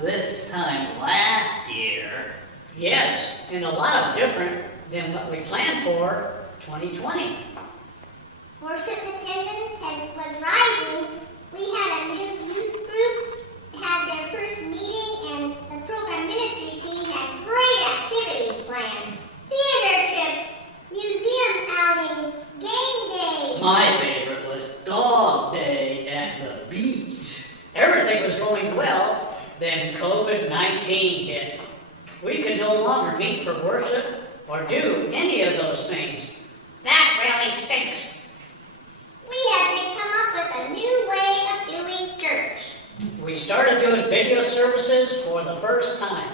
this time last year. Yes, and a lot different than what we planned for 2020. Worship attendance was rising. We had a new youth group had their first meeting, and the program ministry team had great activities planned. Theater trips, museum outings, game days. My favorite was Dog Day at the beach. Everything was going well, then COVID-19 hit. We could no longer meet for worship or do any of those things. That really stinks. We had to come up with a new way of doing church. We started doing video services for the first time.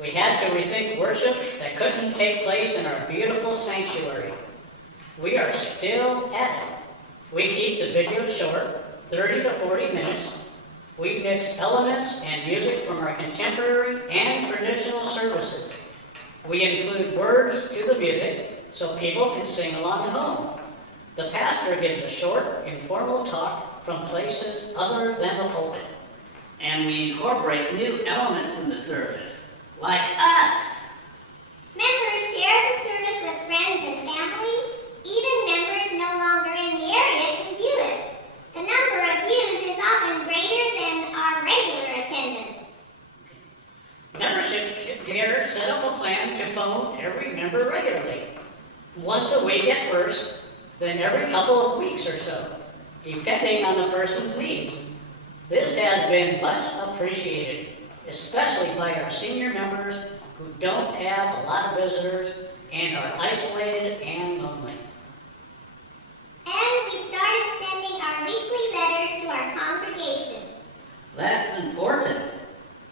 We had to rethink worship that couldn't take place in our beautiful sanctuary. We are still at it. We keep the videos short, 30 to 40 minutes. We mix elements and music from our contemporary and traditional services. We include words to the music so people can sing along at home. The pastor gives a short, informal talk from places other than the pulpit. And we incorporate new elements in the service, like us. Members share the service with friends and family. Even members no longer in the area can view it. The number of views is often greater than our regular attendance. Membership here set up a plan to phone every member regularly. Once a week at first, then every couple of weeks or so, depending on the person's needs. This has been much appreciated, especially by our senior members who don't have a lot of visitors and are isolated and lonely. And we started sending our weekly letters to our congregation. That's important.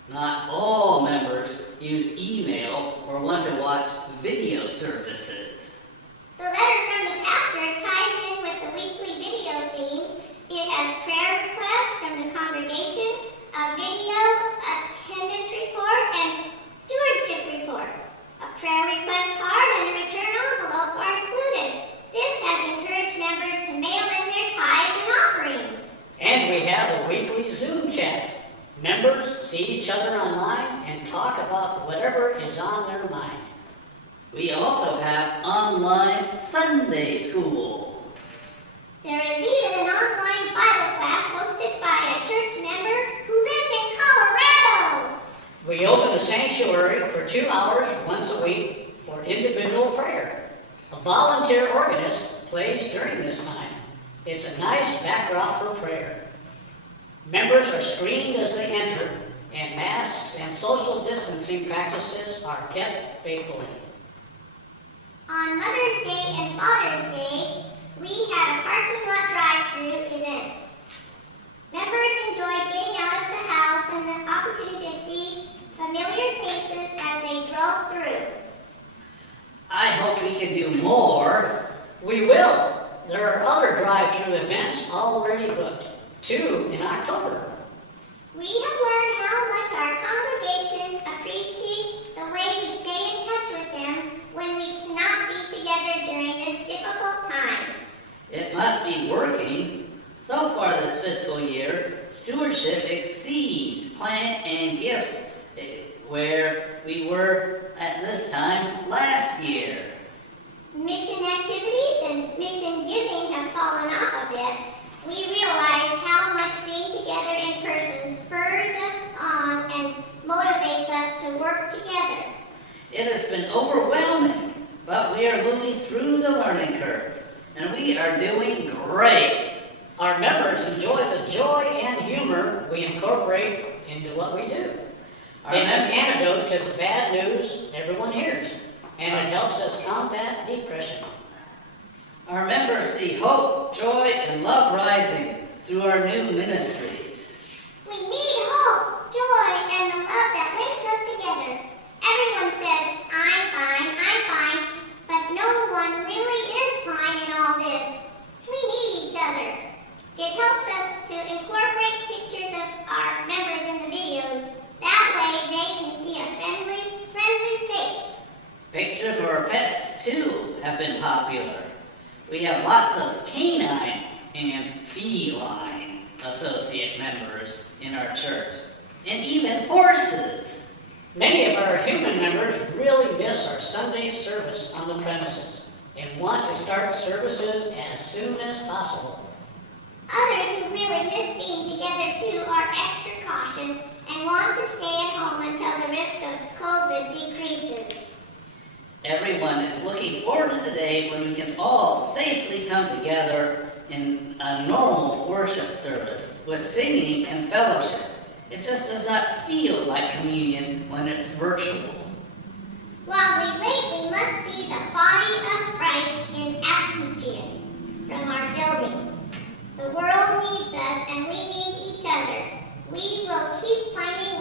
Not all members use email or want to watch video services. The letter from the pastor ties in with the weekly video theme. It has prayer requests from the congregation, a video attendance report, and stewardship report. A prayer request card and a return envelope are included. This has encouraged members to mail in their tithes and offerings. And we have a weekly Zoom chat. Members see each other online and talk about whatever is on their mind. We also have online Sunday school. There is even an online Bible class hosted by a church member who lives in Colorado. We open the sanctuary for 2 hours once a week for individual prayer. A volunteer organist plays during this time. It's a nice backdrop for prayer. Members are screened as they enter, and masks and social distancing practices are kept faithfully. On Mother's Day and Father's Day, we had a parking lot drive-through events. Members enjoyed getting out of the house and the opportunity to see familiar faces as they drove through. I hope we can do more. We will. There are other drive-through events already booked, 2 in October. We have learned how much our congregation appreciates the way we stay in touch with them when we cannot be together during this difficult time. It must be working. So far this fiscal year, stewardship exceeds plant and gifts where we were at this time last year. Mission activities and mission giving have fallen off a bit. We realize how much being together in person spurs us on and motivates us to work together. It has been overwhelming, but we are moving through the learning curve, and we are doing great. Our members enjoy the joy and humor we incorporate into what we do. It's an antidote to the bad news everyone hears, and it helps us combat depression. Our members see hope, joy, and love rising through our new ministries. We need hope, joy, and the love that links us together. Everyone says, I'm fine, but no one really is fine in all this. We need each other. It helps us to incorporate pictures of our members in the videos. That way they can see a friendly face. Pictures of our pets, too, have been popular. We have lots of canine and feline associate members in our church. and even horses. Many of our human members really miss our Sunday service on the premises and want to start services as soon as possible. Others who really miss being together too are extra cautious and want to stay at home until the risk of COVID decreases. Everyone is looking forward to the day when we can all safely come together in a normal worship service with singing and fellowship. It just does not feel like communion when it's virtual. While we wait, we must be the body of Christ in action from our buildings. The world needs us and we need each other. We will keep finding